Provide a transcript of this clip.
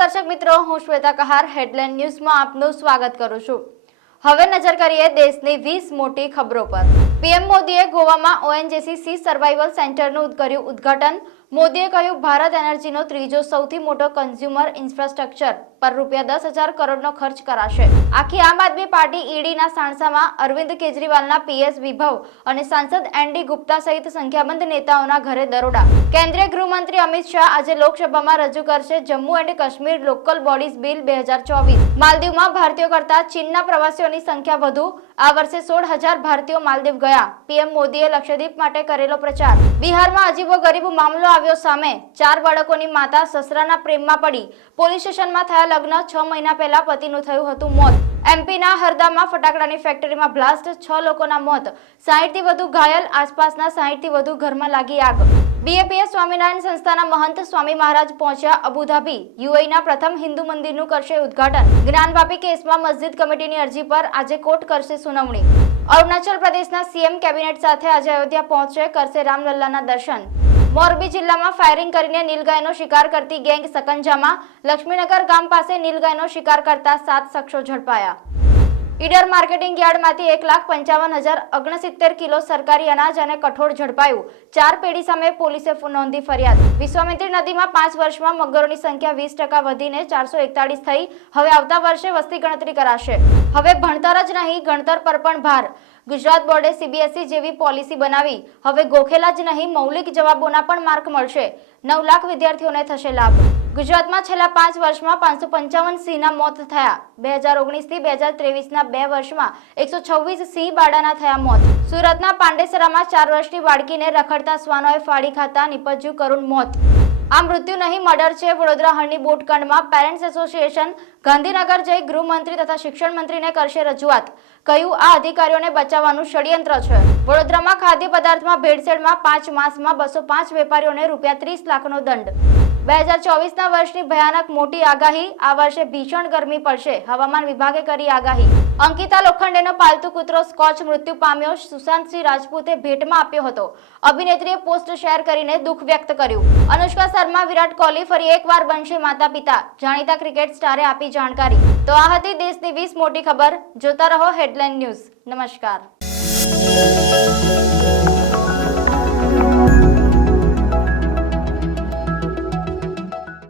નમસ્કાર દર્શક મિત્રો, હું શ્વેતા કહાર હેડલાઇન ન્યૂઝમાં આપનું સ્વાગત કરું છું। હવે નજર કરીએ દેશની 20 મોટી ખબરો પર। પીએમ મોદીએ ગોવામાં ઓએનજીસી સી સર્વાઇવલ સેન્ટરનું કર્યું ઉદ્ઘાટન। મોદીએ કહ્યું ભારત એનર્જીનો ત્રીજો સૌથી મોટો કન્ઝ્યુમર ઇન્ફ્રાસ્ટ્રક્ચર પર ₹10,000 કરોડનો ખર્ચ કરાશે। આખી આમ આદમી પાર્ટી ઈડીના સાણસામાં અરવિંદ કેજરીવાલના પીએસ વિભવ અને સાંસદ એનડી ગુપ્તા સહિત સંખ્યાબંધ નેતાઓના ઘરે દરોડા। કેન્દ્રીય ગૃહમંત્રી અમિત શાહ આજે લોકસભામાં રજૂ કરશે Jammu and Kashmir local bodies bill 2024। માલદીવમાં ભારતીયો કરતા ચીનના પ્રવાસીઓની સંખ્યા વધુ। આ વર્ષે 16,000 ભારતીયો માલદીવ ગયા। પીએમ મોદીએ લક્ષદ્વીપ માટે કરેલો પ્રચાર। બિહારમાં અજીબોગરીબ મામલો આવ્યો સામે। 4 બાળકોની માતા સસરાના પ્રેમમાં પડી। પોલીસ સ્ટેશનમાં થયા લગ્ન। 6 મહિના પહેલા પતિનું થયું હતું મોત। એમપીના હરદામાં ફટાકડાની ફેક્ટરીમાં બ્લાસ્ટ। 6 લોકોના મોત, 60 થી વધુ ઘાયલ। આસપાસના 60 થી વધુ ઘરમાં લાગી આગ। બીએપીએસ સ્વામિનારાયણ સંસ્થાના મહંત સ્વામી મહારાજ પહોંચ્યા અબુધાબી। યુએઈના પ્રથમ હિન્દુ મંદિરનું કરશે ઉદ્ઘાટન। જ્ઞાનવાપી કેસમાં મસ્જિદ કમિટીની અરજી પર આજે કોર્ટ કરશે સુનાવણી। અરુણાચલ પ્રદેશના સીએમ કેબિનેટ સાથે આજે અયોધ્યા પહોંચશે, કરશે રામલલ્લાના દર્શન। મોરબી જિલ્લામાં ફાયરિંગ કરીને નીલગાયનો શિકાર કરતી ગેંગ સકંજામાં। લક્ષ્મીનગર ગામ પાસે નીલગાયનો શિકાર કરતા 7 શખ્સો ઝડપાયા। ઈડર માર્કેટિંગ યાર્ડમાંથી 1,55,069 કિલો સરકારી અનાજ અને કઠોળ ઝડપાયું। 4 પેઢી સામે પોલીસે નોંધી ફરિયાદ। વિશ્વામિત્રી નદીમાં 5 વર્ષમાં મગરોની સંખ્યા 20% વધીને 441 થઈ। હવે આવતા વર્ષે વસ્તી ગણતરી કરાશે। હવે ભણતર જ નહીં, ગણતર પર પણ ભાર। ગુજરાત બોર્ડે સીબીએસઈ જેવી પોલિસી બનાવી। હવે ગોખેલા જ નહીં, મૌલિક જવાબોના પણ માર્ક મળશે। 9 લાખ વિદ્યાર્થીઓને થશે લાભ। ગુજરાતમાં છેલ્લા 5 વર્ષમાં 555 સિંહના મોત થયા। 2019 થી 2023ના 2 વર્ષમાં 126 સિંહ બાળાના થયા મોત। સુરતના પાંડેસરામાં 4 વર્ષની બાળકીને રખડતા શ્વાનોએ ફાડી ખાતા નિપજ્યું કરુણ મોત। આ મૃત્યુ નહીં, મર્ડર છે। વડોદરા હળની બોટકાંડમાં પેરેન્ટ્સ એસોસિએશન ગાંધીનગર જઈ ગૃહમંત્રી તથા શિક્ષણ મંત્રીને કરશે રજૂઆત। કહ્યું આ અધિકારીઓને બચાવવાનું ષડયંત્ર છે। વડોદરામાં ખાદ્ય પદાર્થમાં ભેળસેળમાં 5 માસમાં 205 વેપારીઓને ₹30 લાખનો દંડ। 2024ના વર્ષની ભયાનક મોટી આગાહી। આ વર્ષે ભીષણ ગરમી પડશે, હવામાન વિભાગે કરી આગાહી। અંકિતા લોખંડેનો પાલતુ કૂતરો સ્કોચ મૃત્યુ પામ્યો। સુશાંત સિંહ રાજપૂતે ભેટમાં આપ્યો હતો। અભિનેત્રીએ પોસ્ટ શેર કરીને દુઃખ વ્યક્ત કર્યું। અનુષ્કા શર્મા, વિરાટ કોહલી ફરી એકવાર બનશે માતા પિતા। જાણીતા ક્રિકેટ સ્ટારે આપી જાણકારી। તો આ હતી દેશની 20 મોટી ખબર। જોતા રહો હેડલાઇન ન્યૂઝ। નમસ્કાર।